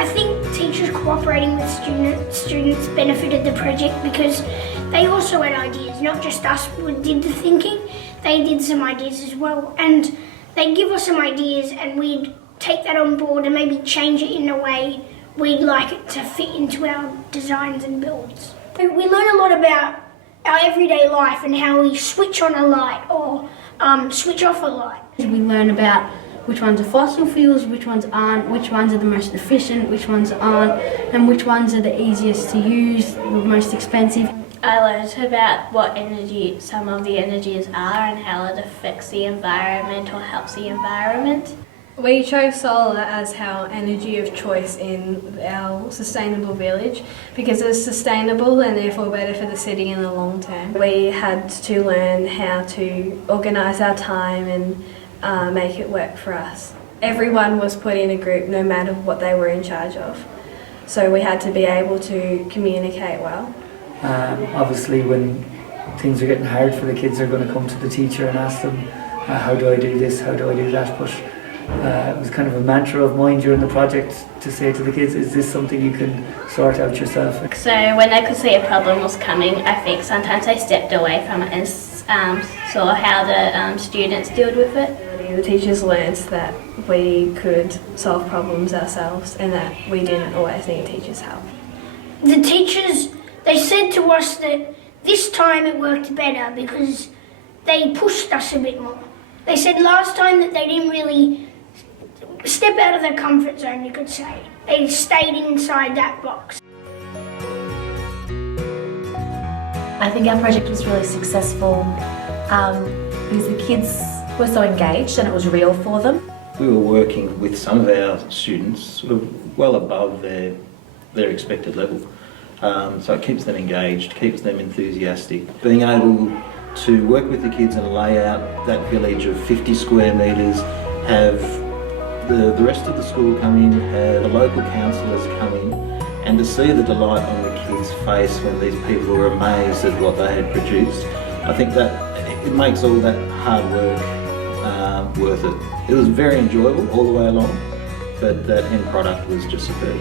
I think teachers cooperating with students benefited the project because they also had ideas, not just us who did the thinking, they did some ideas as well. And they give us some ideas and we'd take that on board and maybe change it in a way we'd like it to fit into our designs and builds. We learn a lot about our everyday life and how we switch on a light or switch off a light. We learn about which ones are fossil fuels, which ones aren't, which ones are the most efficient, which ones aren't, and which ones are the easiest to use, the most expensive. I learned about what some of the energies are and how it affects the environment or helps the environment. We chose solar as our energy of choice in our sustainable village because it's sustainable and therefore better for the city in the long term. We had to learn how to organise our time and make it work for us. Everyone was put in a group no matter what they were in charge of. So we had to be able to communicate well. Obviously when things are getting hard for the kids, they're going to come to the teacher and ask them, how do I do this, how do I do that? But it was kind of a mantra of mine during the project to say to the kids, is this something you can sort out yourself? So when I could see a problem was coming, I think sometimes I stepped away from it and saw how the students dealt with it. The teachers learned that we could solve problems ourselves and that we didn't always need teachers' help. The teachers, they said to us that this time it worked better because they pushed us a bit more. They said last time that they didn't really step out of their comfort zone, you could say. They stayed inside that box. I think our project was really successful because the kids were so engaged and it was real for them. We were working with some of our students sort of well above their expected level. So it keeps them engaged, keeps them enthusiastic. Being able to work with the kids and lay out that village of 50 square metres, have the rest of the school come in, have the local councillors come in, and to see the delight on the kids' face when these people were amazed at what they had produced, I think that it makes all that hard work worth it. It was very enjoyable all the way along, but that end product was just superb.